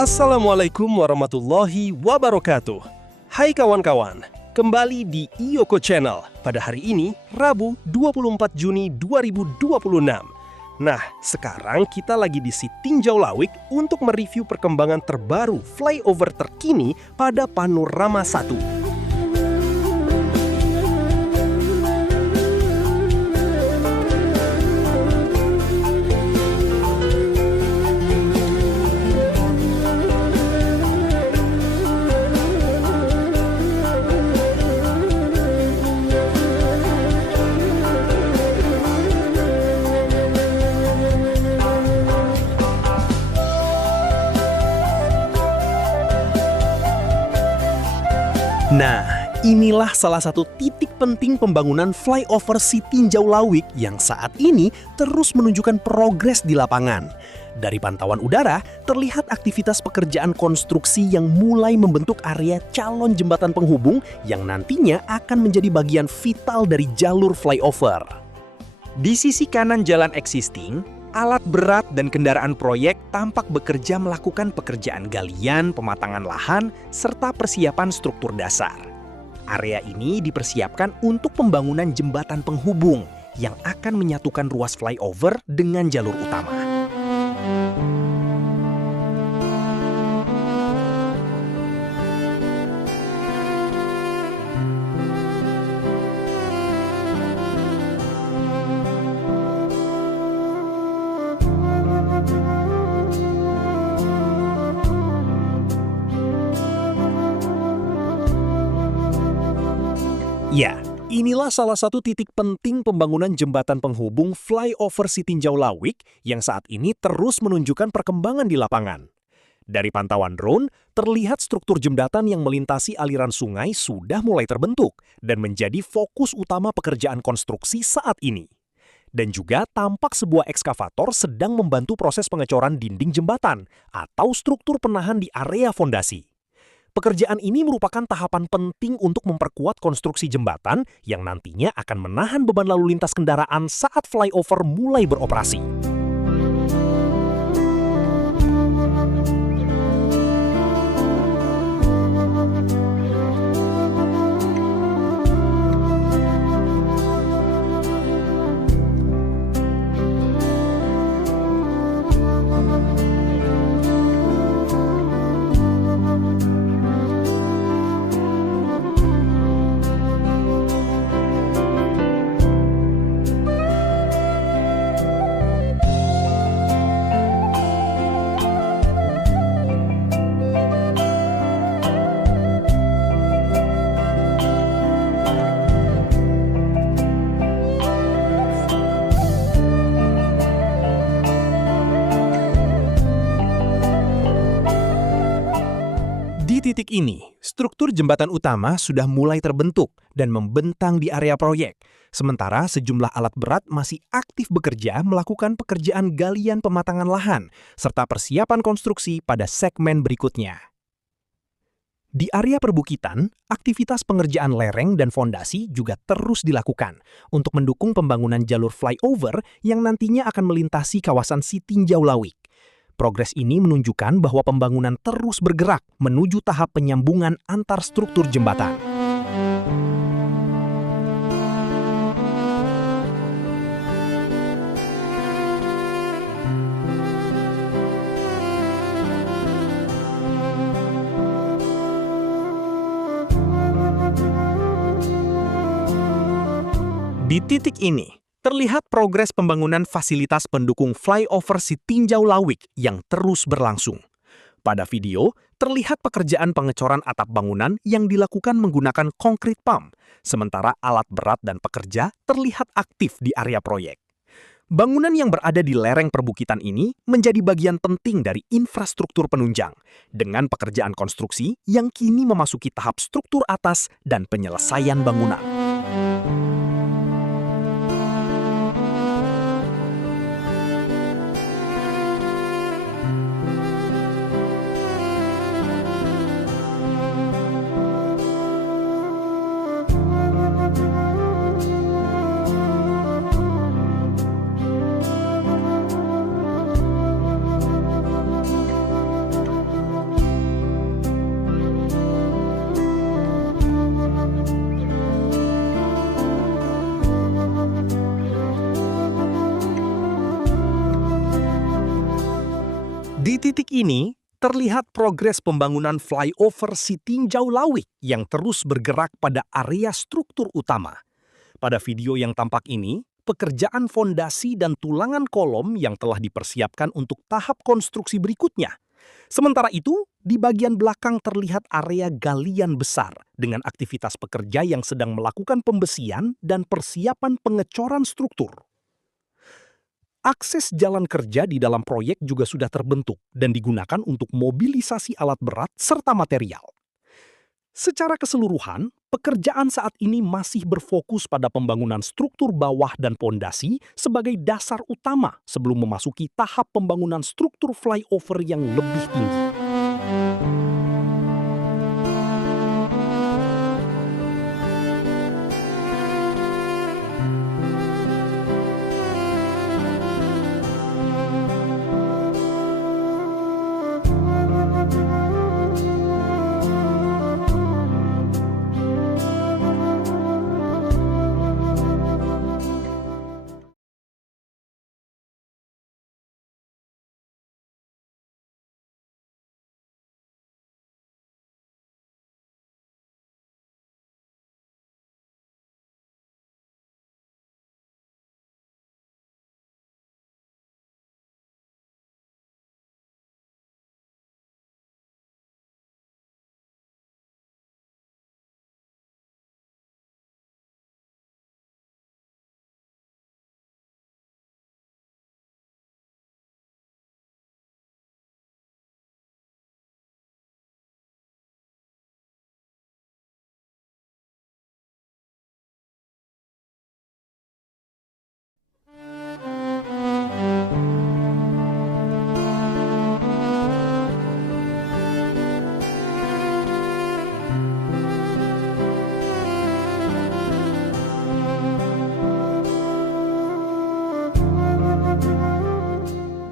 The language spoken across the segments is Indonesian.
Assalamualaikum warahmatullahi wabarakatuh. Hai kawan-kawan, kembali di Iyoko Channel pada hari ini, Rabu 24 Juni 2026. Nah, sekarang kita lagi di Sitinjau Lawik untuk mereview perkembangan terbaru flyover terkini pada Panorama 1. Nah, inilah salah satu titik penting pembangunan flyover Sitinjau Lawik yang saat ini terus menunjukkan progres di lapangan. Dari pantauan udara, terlihat aktivitas pekerjaan konstruksi yang mulai membentuk area calon jembatan penghubung yang nantinya akan menjadi bagian vital dari jalur flyover. Di sisi kanan jalan existing, alat berat dan kendaraan proyek tampak bekerja melakukan pekerjaan galian, pematangan lahan, serta persiapan struktur dasar. Area ini dipersiapkan untuk pembangunan jembatan penghubung yang akan menyatukan ruas flyover dengan jalur utama. Ya, inilah salah satu titik penting pembangunan jembatan penghubung flyover Sitinjau Lawik yang saat ini terus menunjukkan perkembangan di lapangan. Dari pantauan drone, terlihat struktur jembatan yang melintasi aliran sungai sudah mulai terbentuk dan menjadi fokus utama pekerjaan konstruksi saat ini. Dan juga tampak sebuah ekskavator sedang membantu proses pengecoran dinding jembatan atau struktur penahan di area fondasi. Pekerjaan ini merupakan tahapan penting untuk memperkuat konstruksi jembatan yang nantinya akan menahan beban lalu lintas kendaraan saat flyover mulai beroperasi. Di titik ini, struktur jembatan utama sudah mulai terbentuk dan membentang di area proyek. Sementara sejumlah alat berat masih aktif bekerja melakukan pekerjaan galian pematangan lahan, serta persiapan konstruksi pada segmen berikutnya. Di area perbukitan, aktivitas pengerjaan lereng dan fondasi juga terus dilakukan untuk mendukung pembangunan jalur flyover yang nantinya akan melintasi kawasan Sitinjau Lawik. Progres ini menunjukkan bahwa pembangunan terus bergerak menuju tahap penyambungan antar struktur jembatan. Di titik ini, terlihat progres pembangunan fasilitas pendukung flyover Sitinjau Lawik yang terus berlangsung. Pada video, terlihat pekerjaan pengecoran atap bangunan yang dilakukan menggunakan concrete pump, sementara alat berat dan pekerja terlihat aktif di area proyek. Bangunan yang berada di lereng perbukitan ini menjadi bagian penting dari infrastruktur penunjang, dengan pekerjaan konstruksi yang kini memasuki tahap struktur atas dan penyelesaian bangunan. Di titik ini, terlihat progres pembangunan flyover Sitinjau Lawik yang terus bergerak pada area struktur utama. Pada video yang tampak ini, pekerjaan fondasi dan tulangan kolom yang telah dipersiapkan untuk tahap konstruksi berikutnya. Sementara itu, di bagian belakang terlihat area galian besar dengan aktivitas pekerja yang sedang melakukan pembesian dan persiapan pengecoran struktur. Akses jalan kerja di dalam proyek juga sudah terbentuk dan digunakan untuk mobilisasi alat berat serta material. Secara keseluruhan, pekerjaan saat ini masih berfokus pada pembangunan struktur bawah dan pondasi sebagai dasar utama sebelum memasuki tahap pembangunan struktur flyover yang lebih tinggi.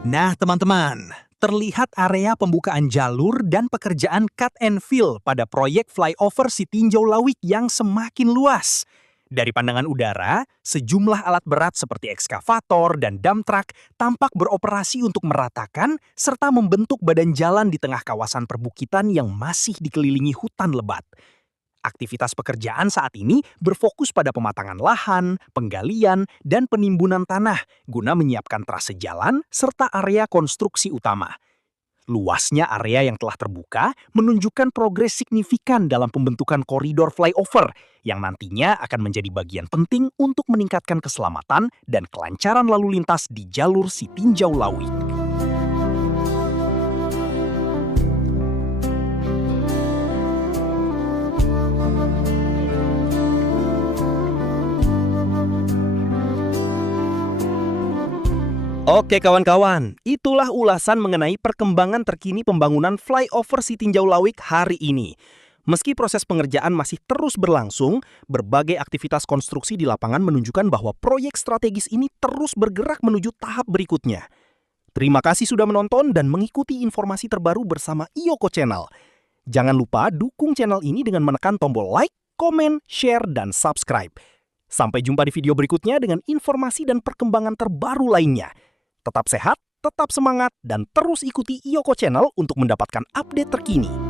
Nah, teman-teman, terlihat area pembukaan jalur dan pekerjaan cut and fill pada proyek flyover Sitinjau Lawik yang semakin luas. Dari pandangan udara, sejumlah alat berat seperti ekskavator dan dump truck tampak beroperasi untuk meratakan serta membentuk badan jalan di tengah kawasan perbukitan yang masih dikelilingi hutan lebat. Aktivitas pekerjaan saat ini berfokus pada pematangan lahan, penggalian, dan penimbunan tanah guna menyiapkan trase jalan serta area konstruksi utama. Luasnya area yang telah terbuka menunjukkan progres signifikan dalam pembentukan koridor flyover yang nantinya akan menjadi bagian penting untuk meningkatkan keselamatan dan kelancaran lalu lintas di jalur Sitinjau Lawik. Oke kawan-kawan, itulah ulasan mengenai perkembangan terkini pembangunan flyover Sitinjau Lawik hari ini. Meski proses pengerjaan masih terus berlangsung, berbagai aktivitas konstruksi di lapangan menunjukkan bahwa proyek strategis ini terus bergerak menuju tahap berikutnya. Terima kasih sudah menonton dan mengikuti informasi terbaru bersama Iyoko Channel. Jangan lupa dukung channel ini dengan menekan tombol like, komen, share, dan subscribe. Sampai jumpa di video berikutnya dengan informasi dan perkembangan terbaru lainnya. Tetap sehat, tetap semangat, dan terus ikuti Iyoko Channel untuk mendapatkan update terkini.